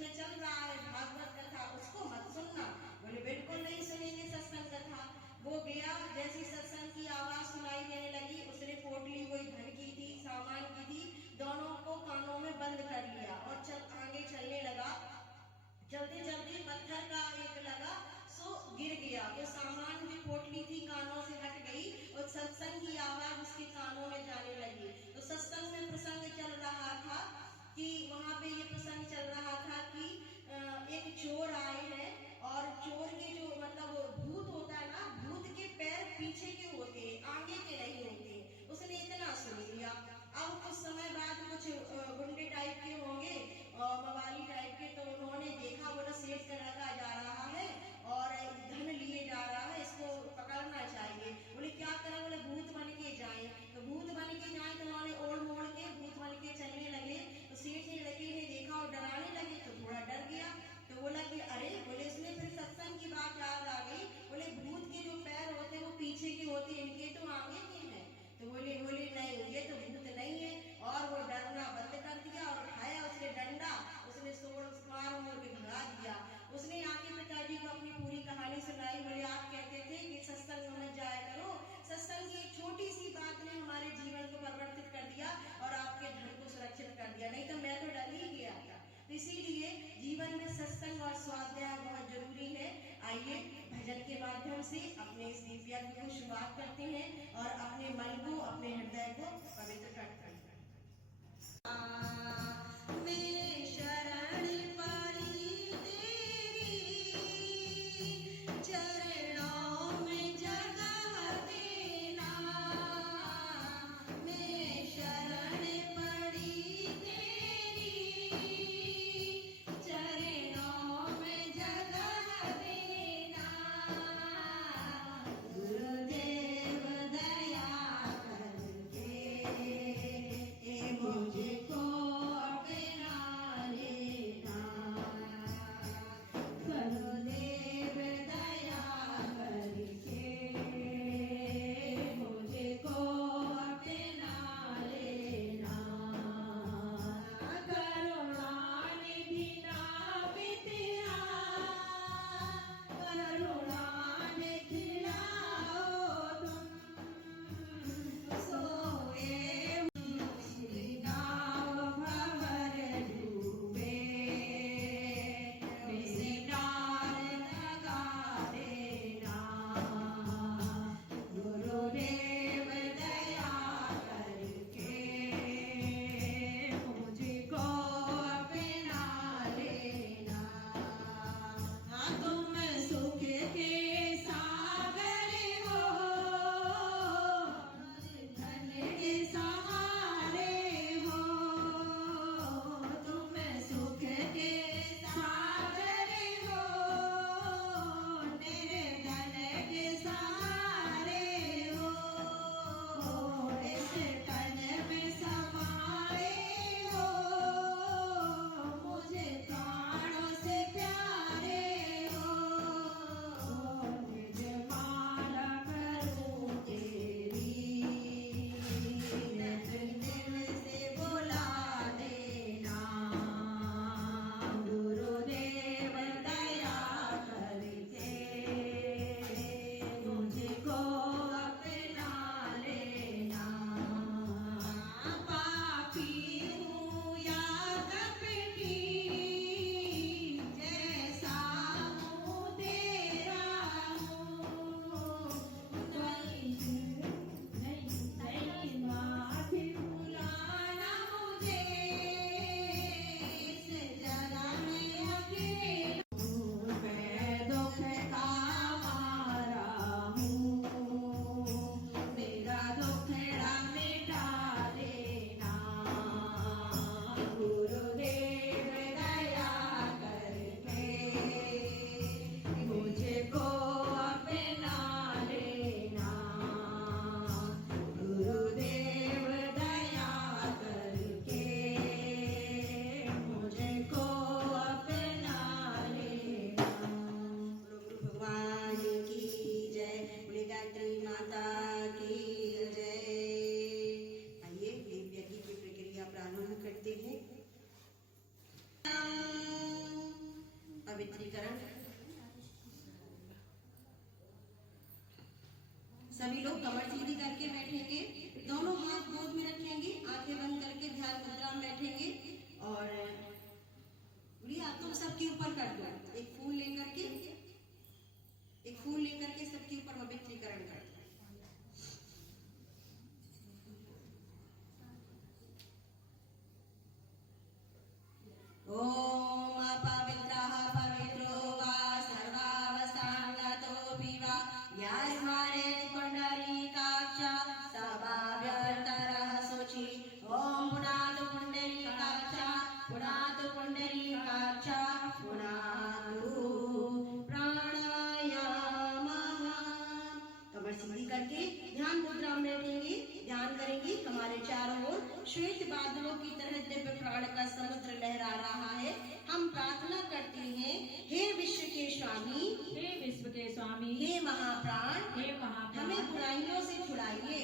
में चल रहा है भागवत कथा, उसको मत सुनना। बोले बिल्कुल नहीं सुनेंगे सत्संग कथा। वो गया, जैसी सत्संग की आवाज सुनाई देने लगी, उसने पोटली वही धन की थी, सामान की थी, दोनों को कानों में बंद कर लिया और आगे चलने लगा। चलते चलते पत्थर का एक लगा, सो गिर गया। वो सामान भी पोटली थी कानों से हट गई और सत्संग की आवाज उसके कानों में जाने लगी। तो सत्संग में प्रसंग चल रहा था कि वहां पे ये प्रसंग चल रहा था कि एक चोर आए हैं और चोर के जो मतलब भूत होता है ना, भूत के पैर पीछे सभी लोग कमर सीधी करके बैठेंगे, दोनों हाथ गोद में रखेंगे, आंखें बंद करके ध्यान मुद्रा में बैठेंगे। और गुड़िया तुम सबके ऊपर कर दो, एक फूल लेकर के सबके ऊपर पवित्रीकरण कर दो। ओम अपवित्रः पवित्रो वा सर्वावस्थांगतोऽपि वा यस्मारे पुण्डरीकाक्ष सभाव्यर्थरः शुचि। ओम पुनातु पुण्डरीकाक्ष पुनातु पुण्डरीकाक्ष पुनातु प्राणायामः। कमर सीधी करके ध्यान मुद्रा में बैठेंगे, ध्यान करेंगे। हमारे चारों ओर श्वेत बादलों की तरह दिव्य प्राण का समुद्र लहरा रहा है। हम प्रार्थना करते हैं, हे विश्व के स्वामी, हे विश्व के स्वामी, हे महाप्राण, हमें बुराइयों से छुड़ाइए,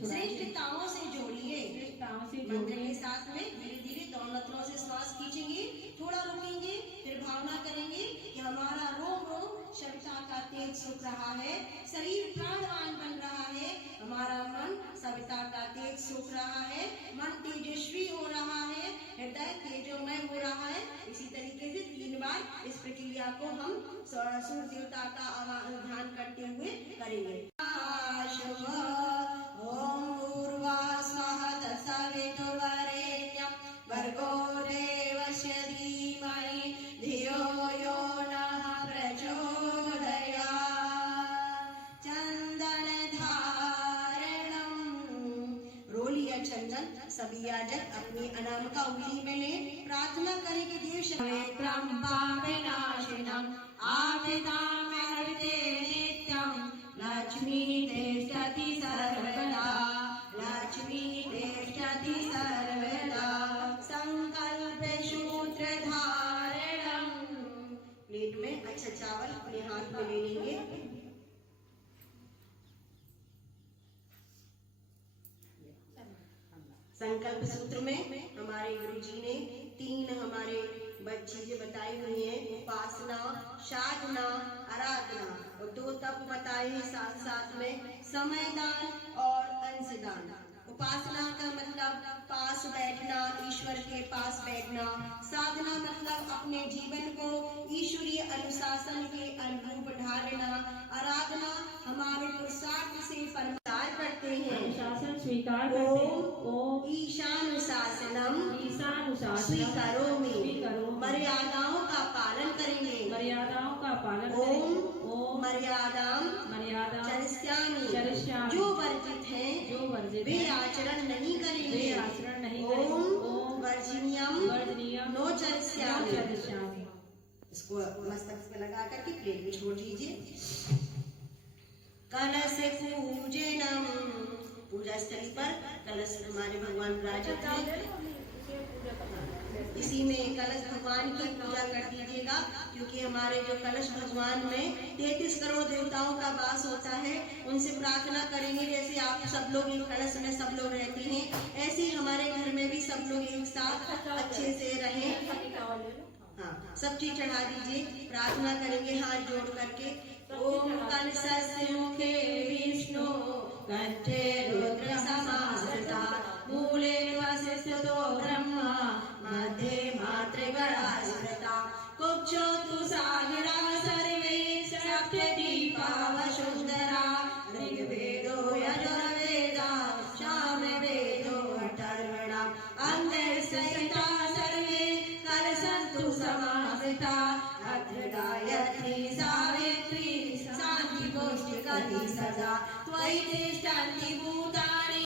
श्रेष्ठताओं से जोड़िए। मंत्र के साथ में धीरे धीरे दोनों नथनों से श्वास खींचेंगे, थोड़ा रुकेंगे, फिर भावना करेंगे कि हमारा रोम रोम सविता का तेज सूख रहा है, शरीर प्राणवान बन रहा है, हमारा मन सविता का तेज सूख रहा है, मन तेजस्वी हो रहा है, हृदय तेजोमय हो रहा है। इसी तरीके से 3 बार इस प्रक्रिया को हम सूर्य देवता का ध्यान करते हुए करेंगे। ओम भूर्भुवः तत्सवितुर्वरेण्यं भर्गो देवस्य धीमहि धियो यो नः प्रचोदयात्। चंदन धारणम, रोली या चंदन सभी याजक अपनी अनामिका उंगली में ले प्रार्थना करें कि देव विनाशिनम आविदामहृते नित्यं लक्ष्मी तिष्ठति सर्वदा, लक्ष्मी तिष्ठति सर्वदा। संकल्प सूत्र धारणम, प्लेट में अच्छा चावल अपने हाथ में ले लेंगे। संकल्प सूत्र में हमारे गुरुजी ने 3 हमारे चीजें बताई हुई हैं, उपासना, साधना, आराधना, और 2 तप बताए हैं साथ साथ में, समयदान और अंशदान। उपासना का मतलब पास बैठना, ईश्वर के पास बैठना। साधना मतलब अपने जीवन को ईश्वरीय अनुशासन के अनुरूप ढालना। आराधना हमारे पुरुषार्थ से परमार करते हैं, अनुशासन स्वीकार करते हैं। ओम ईशानुशासनम स्वीकरोमि, मर्यादाओं का पालन करेंगे, ओम मर्यादाम चरिष्यामि, जो वर्जित हैं वे आचरण नहीं करेंगे, ओम वर्जनीयम नो चरिष्यामि। इसको मस्तक पे लगा करके प्लेट में छोड़ दीजिए। कलश पूजनम, पूजा स्थली पर कलश हमारे भगवान विराजित हैं, इसी में कलश भगवान की पूजा कर दीजिएगा, क्योंकि हमारे जो कलश भगवान में 33 करोड़ देवताओं का वास होता है। उनसे प्रार्थना करेंगे जैसे आप सब लोग एक कलश में सब लोग रहते हैं, ऐसे ही हमारे घर में भी सब लोग एक साथ अच्छे से रहें। हाँ, सब चीज चढ़ा दीजिए, प्रार्थना करेंगे हाथ जोड़ करके। ओम कलशस्य मुखे विष्णु कंठे रुद्र समाश्रिता, मूले वसिष्ठो ब्रह्मा मध्ये मातृगणा स्मृता, कुक्षो तु सागरा सर्वे सप्तदीपा वसुंधरा, ऋग्वेदो यजुर्वेदा सामवेदो अथर्वणा, अन्तर्सहिता सर्वे कलशन्तु समाहिता, अत्र गायत्री सावित्री शान्ति पौष्टिकति सदा, त्वयि तिष्ठन्ति भूतानि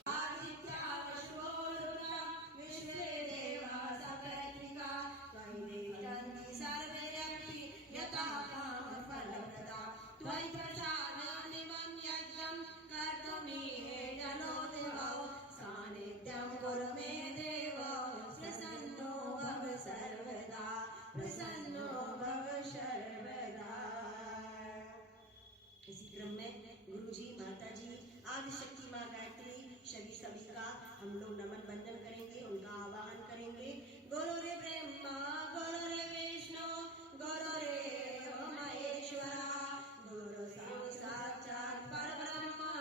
इसी क्रम में गुरुजी, माताजी, आदिशक्ति माँ गायत्री, सभी का हम लोग नमन वंदन करेंगे, उनका आवाहन करेंगे। गुरुरे ब्रह्मा गुरुरे विष्णु गुरुरे महेश्वरा, गुरु साक्षात् परब्रह्म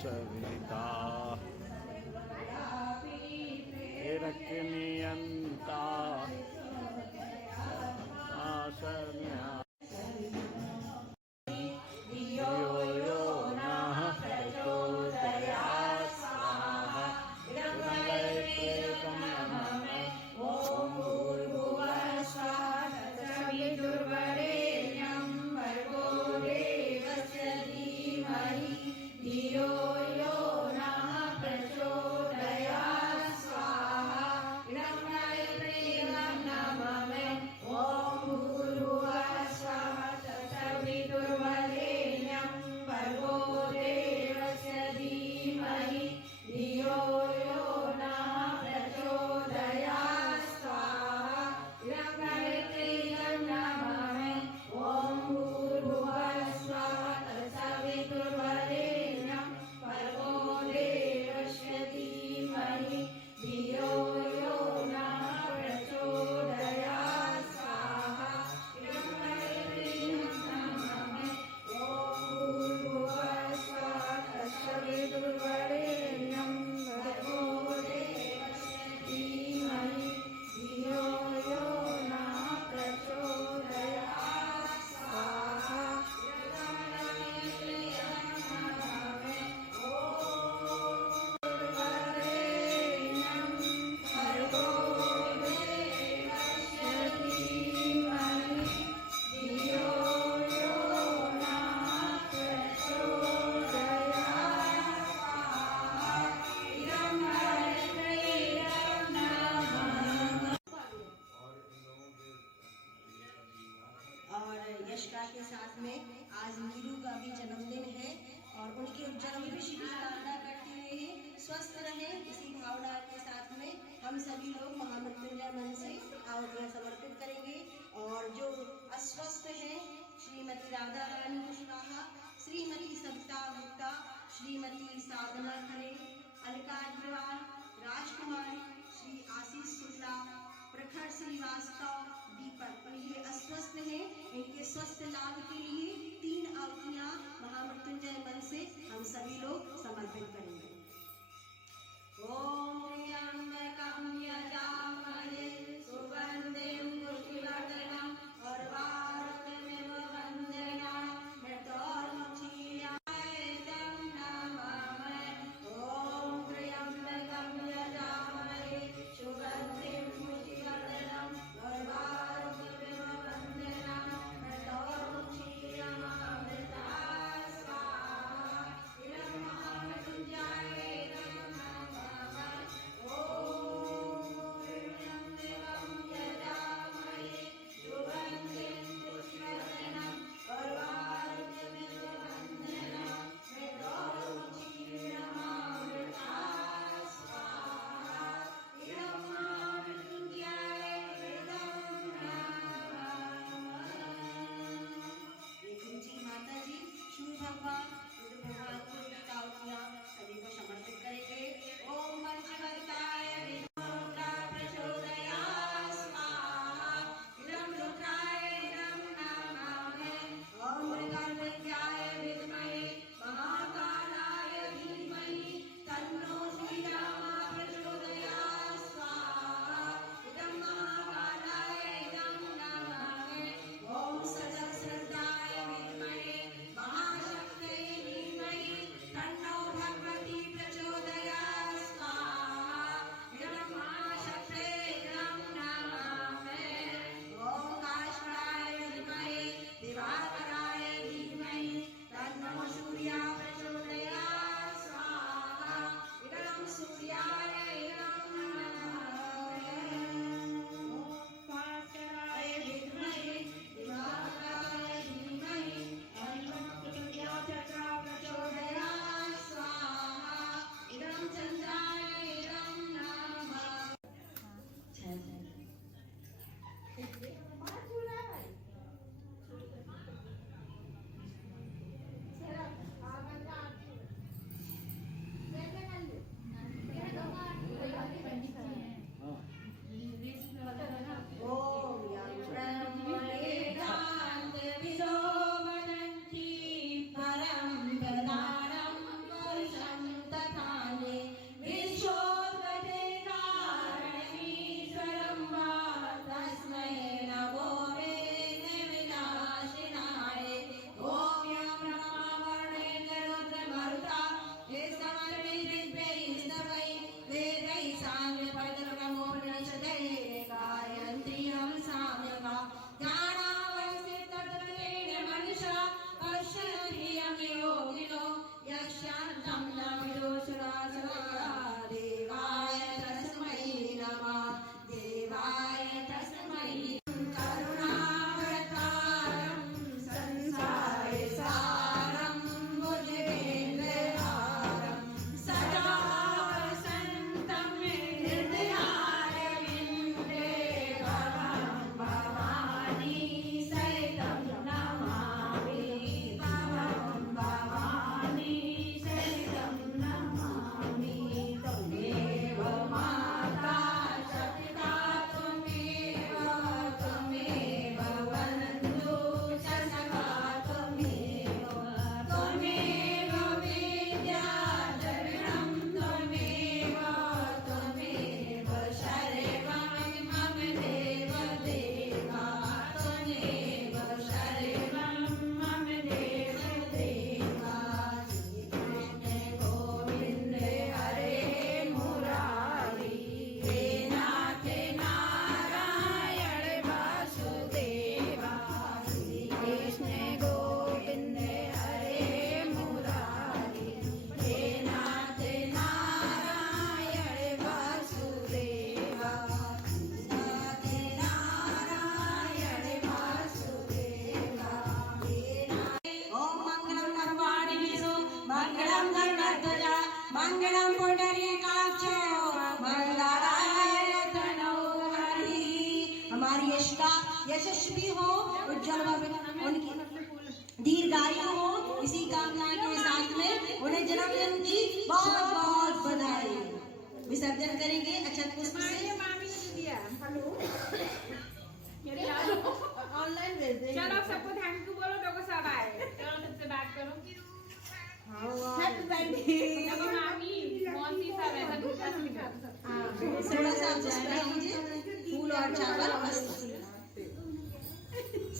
सविता हिरण्यन्ता आसम्या धियो यो नः प्रचोदयात् स्वाहा इदं वै ॐ भूर्भुवः स्वः तत्सवितुर्वरेण्यं भर्गो देवस्य धीमहि धियो यो नः प्रचोदयात् स्वाहा इदं वै ॐ भूर्भुवः स्वः तत्सवितुर्वरेण्यं भर्गो देवस्य धीमहि धियो यो नः प्रचोदयात् स्वाहा इदं वै ॐ भूर्भुवः स्वः तत्सवितुर्वरेण्यं भर्गो देवस्य धीमहि धियो यो नः प्रचोदयात् स्वाहा इदं वै ॐ भूर्भुवः स्वः तत्सवितुर्वरेण्यं भर्गो देवस्य धीमहि धियो यो नः प्रचोदयात् स्वाहा वरेण्यं भर्गो देवस्य धीमहि धियो यो नः प्रचोदयात् स्वाहा इदं वै और यशका के साथ में आज नीरू का भी जन्मदिन है और उनके जन्मदिन की कामना करते हुए स्वस्थ रहें इसी भावना के साथ में हम सभी लोग महामृत्युंजय मन से आहुतियां समर्पित करेंगे। और जो अस्वस्थ हैं श्रीमती राधा रानी कुशवाहा, श्रीमती सविता गुप्ता, श्रीमती साधना खरे, अलका अग्रवाल, राजकुमारी, श्री आशीष शुक्ला, प्रखर श्रीवास्तव, दीपक, ये अस्वस्थ हैं। इनके स्वस्थ लाभ के लिए 3 आहुतियां महामृत्युंजय मन से हम सभी लोग समर्पित करेंगे। ओम त्र्यंबकं यजामहे सुगंधिं पुष्टिवर्धनम् उर्वारुकमिव वन्दनान् मृत्योर्मुक्षीयमामृतं नमामि। ओम त्र्यंबकं यजामहे सुगंधिं पुष्टिवर्धनम् उर्वारुकमिव वन्दनान् मृत्योर्मुक्षीयमामृतं स्वाहा इदं महामृत्युंजय यश भी हो, उज्जवल भविष्य उनकी दीर्घायु हो। इसी कामना के साथ में उन्हें जन्मदिन की बहुत बहुत बधाई। विसर्जन करेंगे अक्षत पुष्प से। ऑनलाइन भेज देंगे। चलो सबको थैंक यू बोलो, लोगों सब आए। चलो सबसे बात करो। Happy birthday. चलो मामी मौसी सब है, सब दूसरा से दिखा दो सब। थोड़ा सा पुष्प लीजिए, फूल और चावल बस।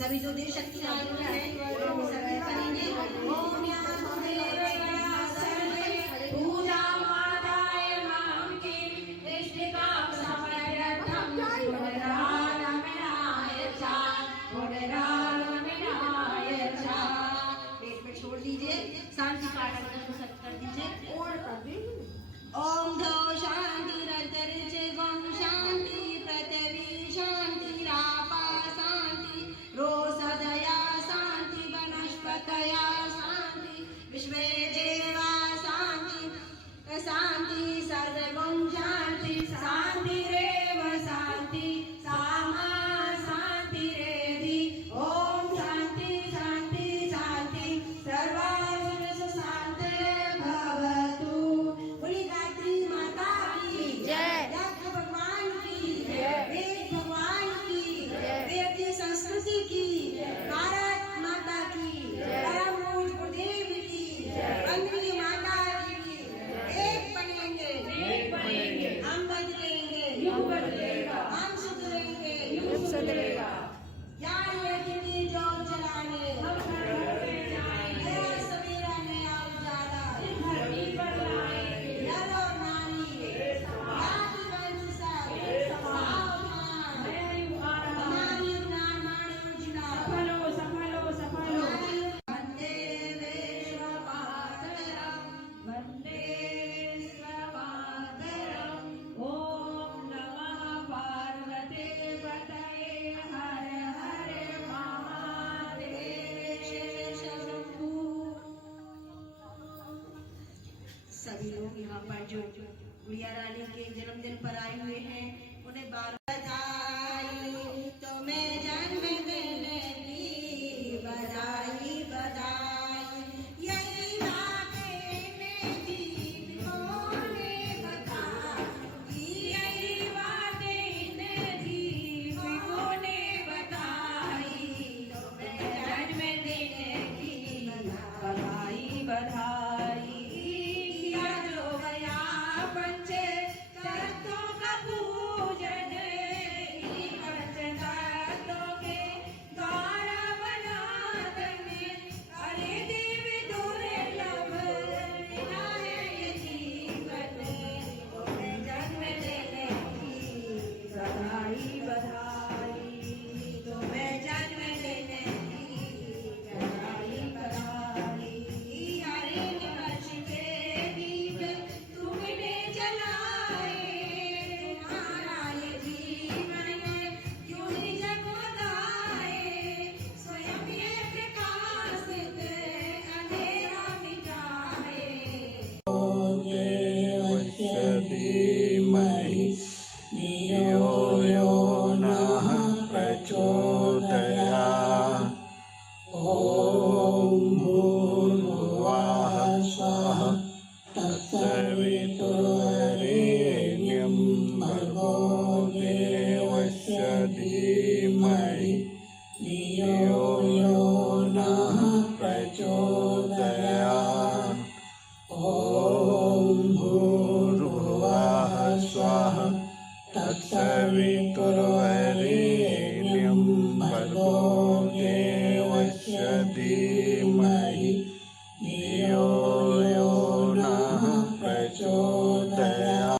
सभी जो देव शक्ति आयु है सभी करेंगे। ओम पूजा माताय मां की इष्टिकाम समर्पणम पुनरागमनाय च पुनरागमनाय च। पेट में छोड़ दीजिए, शांति पाठ कर दीजिए। ओम धौ शांतिरन्तरिक्षे गं शांति पृथिवी शांतिरापा शांति रोषधया शांति वनस्पतया शांति विश्वे देवा शांति शांति सर्वं शांति शांतिरेव शांति सामा शांतिरेधि। ओम शांति शांति शांति सर्वं शांति भवतु। बोली गायत्री माता की जय, व्यास भगवान की जय, वेद भगवान की जय, भारतीय संस्कृति की, भारत माता की, परम पूज्य गुरुदेव की, वंदनीय माता जी की। एक बनेंगे, हम बदलेंगे, युग बदलेगा, हम सुधरेंगे, युग सुधरेगा। ज्ञान यज्ञ की जोत जलाने हम नया सवेरा नया उजाला धरती पर लाएंगे। नर और नारी जाति वंश सब सावधान, हमारी उन्नयन योजना सफलो। वंदे विश्वमातरम, वंदे विश्वमातरम। ओम नमः पार्वते पतये हर हर महादेव शंभु। सभी लोग यहाँ पर जो गुड़िया रानी के जन्मदिन पर आए हुए हैं उन्हें बार बधाई। तुम्हें जन्म देने की बधाई बधाई। यही बातें जीवों ने बताई, यही बातें जीवों ने बताई। तुम्हें जन्म देने की बधाई बधाई। किया जो गया पंच तत्वों का पूजन, इन्हीं पंच तत्वों के द्वारा बनातन। अरे देव दुर्लभ मिला है ये जीवन, तुम्हें जन्म देने की बधाई बधाई। तुम्हें जन्म देने की बधाई बधाई। हरे वर्ष के दीप तुमने जलाए, तुम्हारा ये जीवन क्यों नहीं जगमगाए। स्वयं ये प्रकाशित अंधेरा मिटाए। देवस्य धीमहि धियो यो नः प्रचोदयात्। ॐ भूर्भुवः स्वः तत्सवितुर्वरेण्यं भर्गो देवस्य धीमहि धियो यो नः प्रचोदयात्। ॐ भूर्भुवः स्वः तत्सवितुर्वरेण्यं